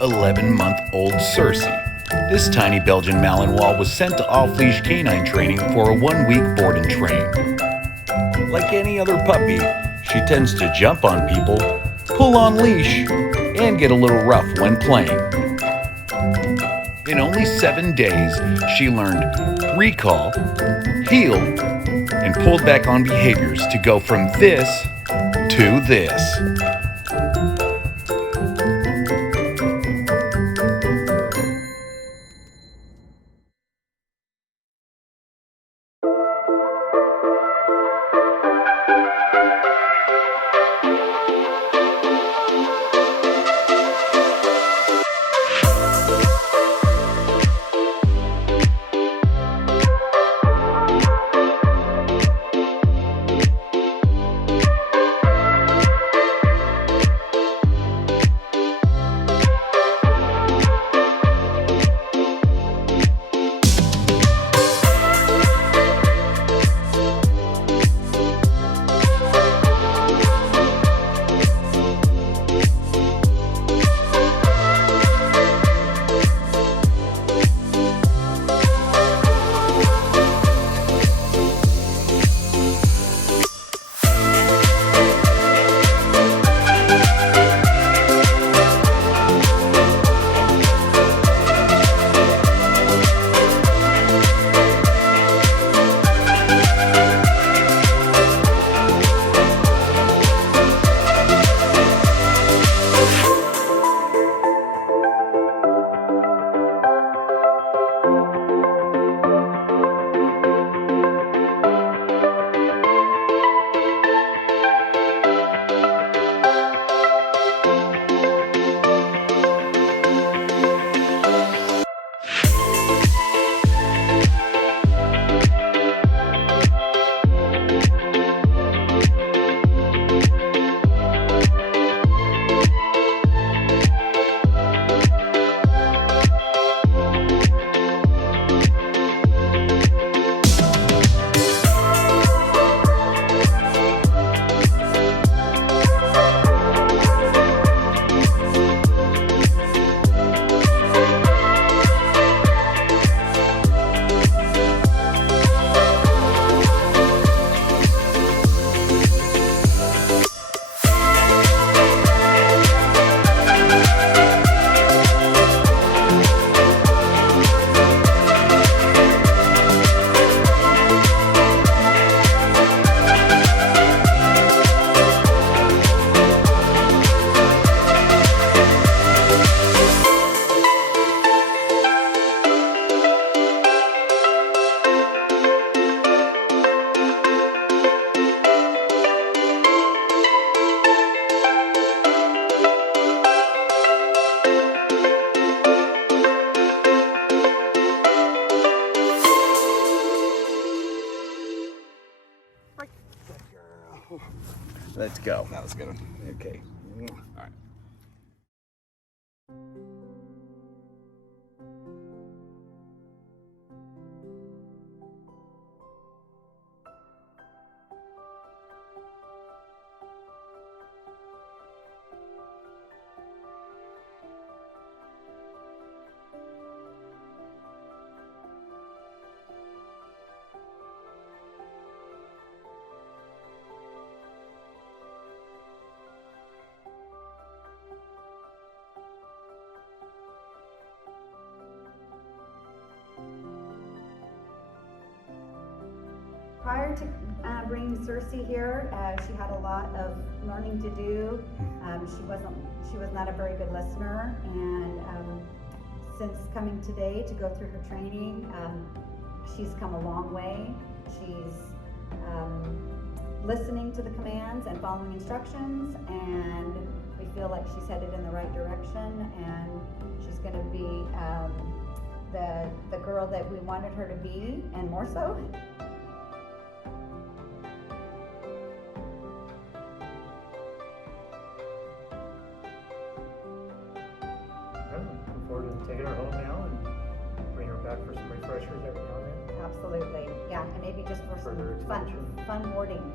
11-month-old Sersi. This tiny Belgian Malinois was sent to off-leash canine training for a 1-week board and train. Like any other puppy, she tends to jump on people, pull on leash, and get a little rough when playing. In only 7 days, she learned recall, heel, and pulled back on behaviors to go from this to this. Let's go. That was a good one. Okay. All right. Prior to bringing Sersi here, she had a lot of learning to do. She was not a very good listener, and since coming today to go through her training, she's come a long way. She's listening to the commands and following instructions, and we feel like she's headed in the right direction, and she's going to be the girl that we wanted her to be, and more so. Looking forward to taking her home now and bring her back for some refreshers every now and then. Absolutely, yeah, and maybe just for Further some expansion. fun boarding.